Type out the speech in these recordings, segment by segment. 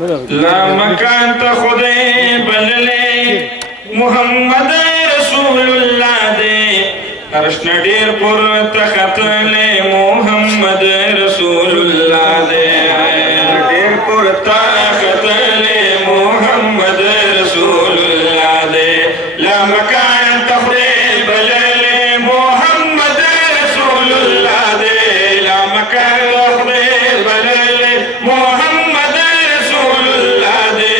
لا مکان ته خدای بللې محمد رسول الله دې عرش نه ډېر پورته ختلې محمد رسول الله دې ډېر پورته ختلې محمد رسول الله دې لا مکان ته خدای بللې محمد رسول الله دې لا مکان ته خدای بللې محمد رسول الله دې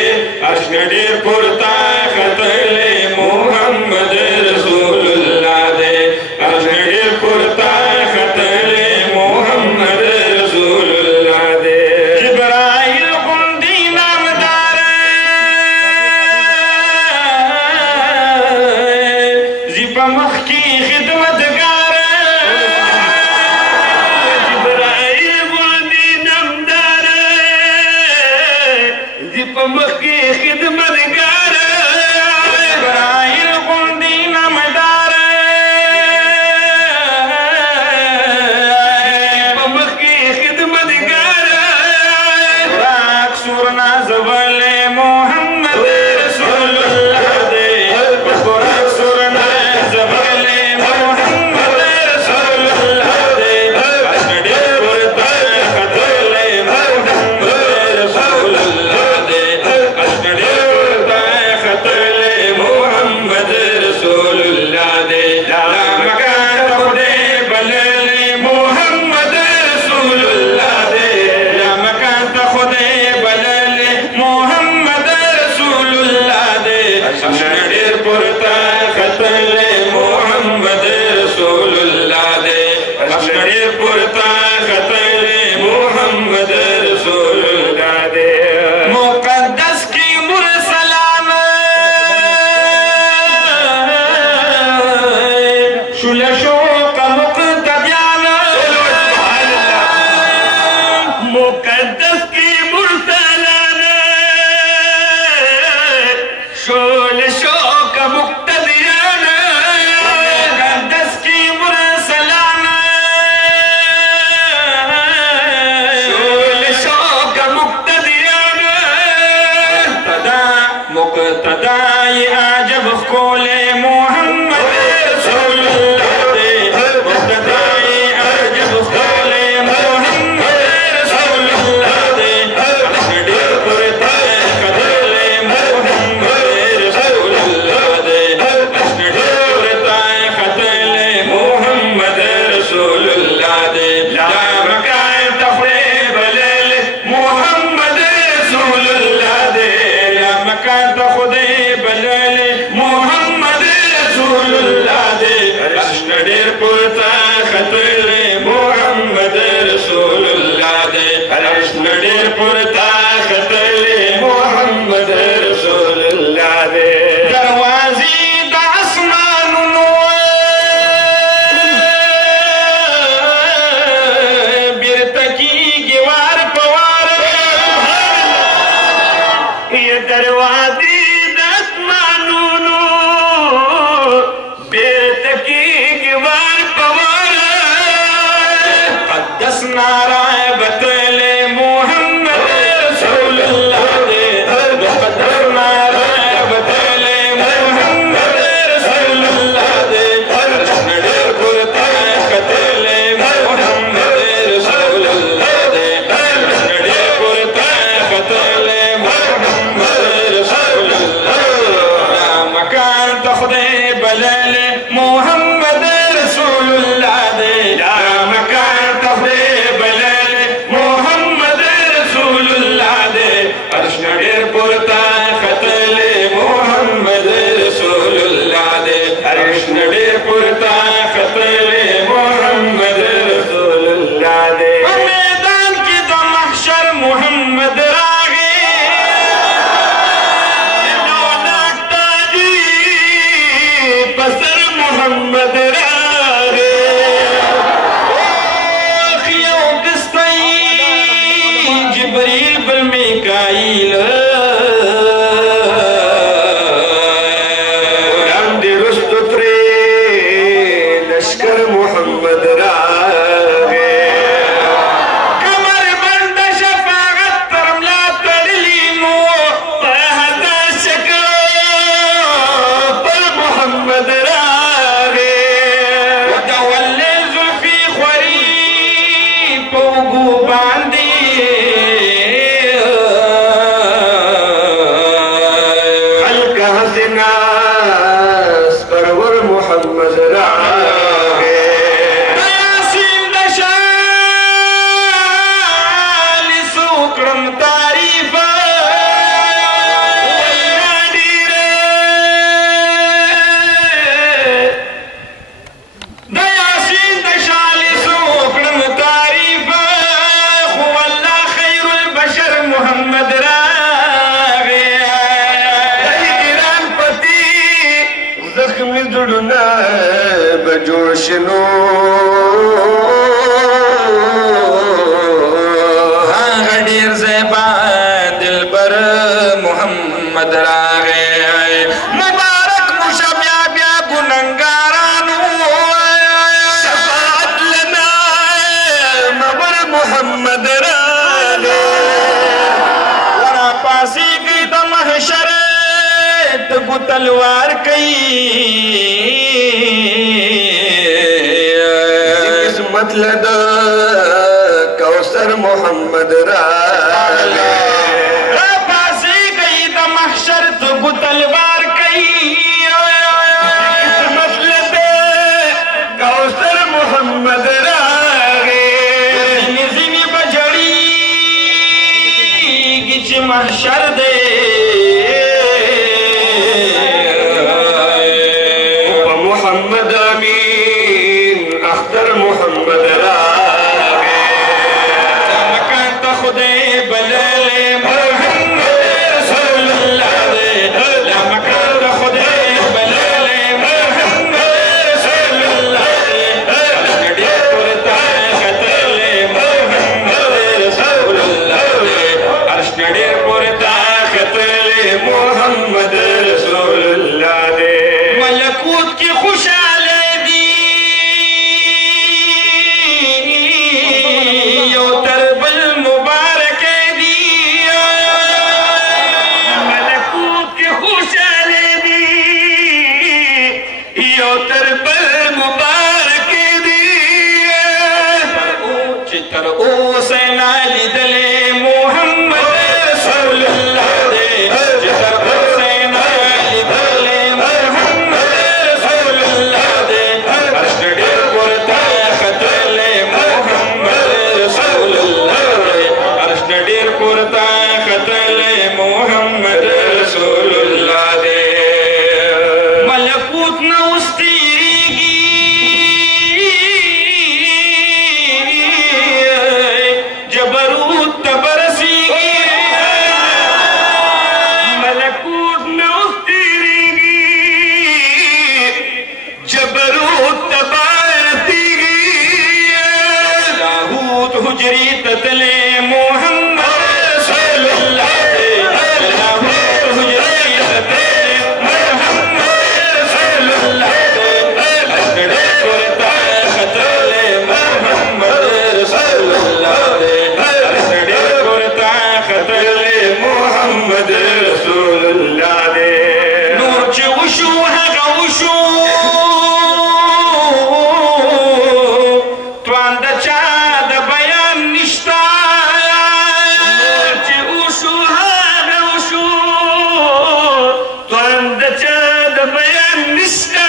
عرش نه ډېر پورته ختلې محمد رسول الله دې عرش نه ډېر پورته ختلې محمد رسول الله دې جبرائیل غوندې نامدار زی په مخ کې خدمتګار جبرائیل غوندې نامدار زی په مخ کې خدمتګار جبرائیل غوندې نامدار په مخ کې خدمتګار راک سور نازولې محمد رسول الله دې راک سور نازولې محمد رسول الله دې عرش نه ډېر پورته ختلې محمد رسول الله دې عرش نه ډېر پورته ختلې محمد رسول الله دې لا مکان ته خدای بللې محمد رسول الله دې لا مکان ته خدای بللې محمد رسول الله دې عرش نه ډېر پورته ختلې محمد رسول الله دې عرش نه ډېر پورته ختلې محمد رسول الله دې مقدس کی مرسلان شل شوق مقتدیان مقدس کی مرسلان شل شوق مقتدیان مقدس کی مرسلان شل شوق مقتدیان مقتدای عجب خول محمد رسول الله دې مقتدای عجب خول محمد رسول الله دې عرش نه ډېر پورته ختلې محمد رسول الله دې عرش نه ډېر پورته ختلې محمد رسول الله دې لا مکان ته خدای بللې محمد رسول الله دې لا مکان ته خدای بللې محمد رسول الله دې عرش نه ډېر پورته ختلې محمد رسول الله دې عرش نه ډېر پورته ختلې محمد رسول الله دې دروازې د اسمانونو بیرته کېږي وار په وار یہ دروازې د اسمانونو بیرته کېږي وار په وار قدسنا رایبتلې محمد رسول الله دې قدسنا رایبتلې محمد رسول الله دې عرش نه ډېر پورته ختلې محمد رسول الله دې عرش نه ډېر پورته ختلې محمد رسول जोशनो हाँ ढेर ज़ेबा दिलबर मोहम्मद रागे मुबारक मुशब्या ब्या गुनंगारानू शफाअत लना मबर मोहम्मद रागे वरा पासी की द महशर तगु तलवार कई किस्मत लद कौसर मोहम्मद रागे पासी गई द महशर तगु तलवार कई किस्मत लद कौसर मोहम्मद रागे जिनी बजड़ी गिच महशर दे मोहम्मद अमीन अख्तर मोहम्मद रागे मकान तो खुदे बलले मोहम्मद रसूलुल्लाह दे मकान तो खुदे बलले मोहम्मद रसूलुल्लाह दे नडी पुरता खतले मोहम्मद रसूलुल्लाह दे अर्श नडी पुरता खतले मोहम्मद रसूलुल्लाह दे मलकूत की खुशाले दी यो तरबल मुबारक दी मलकूत की खुशाले दी यो तरबल मुबारक दी चितर ओ से नाली दले मोहम्मद रसूलुल्लाह दे चितर ओ से नाली दले मोहम्मद रसूलुल्लाह दे अर्श डे पुरता खतले मोहम्मद रसूलुल्लाह दे अर्श डे पुरता खतले मोहम्मद रसूलुल्लाह दे मलकूत न उस्तीगी जबरूत तबरसीगी मलकूत न उस्तीगी जबरूत तबरसीगी लाहूत हुजरी ततले मोहम्मद रसूलुल्लाह दे लाहूत हुजरी ततले मोहम्मद रसूलुल्लाह दे अकड़े पुरता खतले मोहम्मद रसूलुल्लाह दे अकड़े पुरता खतले मोहम्मद रसूलुल्लाह दे नूर च उशू है उशू त्वांद चाद बयान निष्ठा नूर च उशू है उशू त्वांद चाद बयान निष्ठा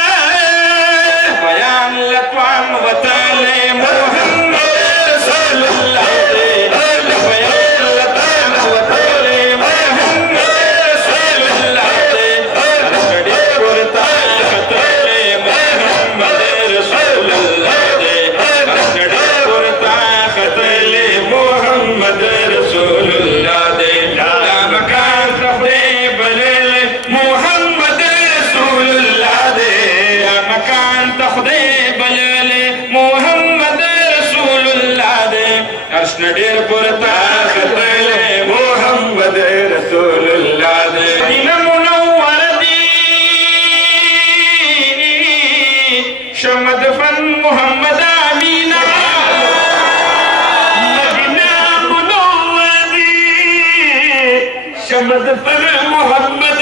बयान लत्वाम वतले मोहम्मद रसूलुल्लाह दे बयान लत्वाम वतले मोहम्मद रसूलुल्लाह दे अरशडे पुरता खतले मोहम्मद रसूलुल्लाह दे अरशडे पुरता खतले मोहम्मद रसूलुल्लाह दे मकान खुदे बलले मोहम्मद रसूलुल्लाह दे मकान खुदे बलले मोहम्मद रसूलुल्लाह दे अर्श नडीर पुरता खतले मोहम्मद रसूलुल्लाह दे मदीना मुनव्वर दी शमद फन मोहम्मद अमीना मदीना मुनव्वर दी शमद फन मोहम्मद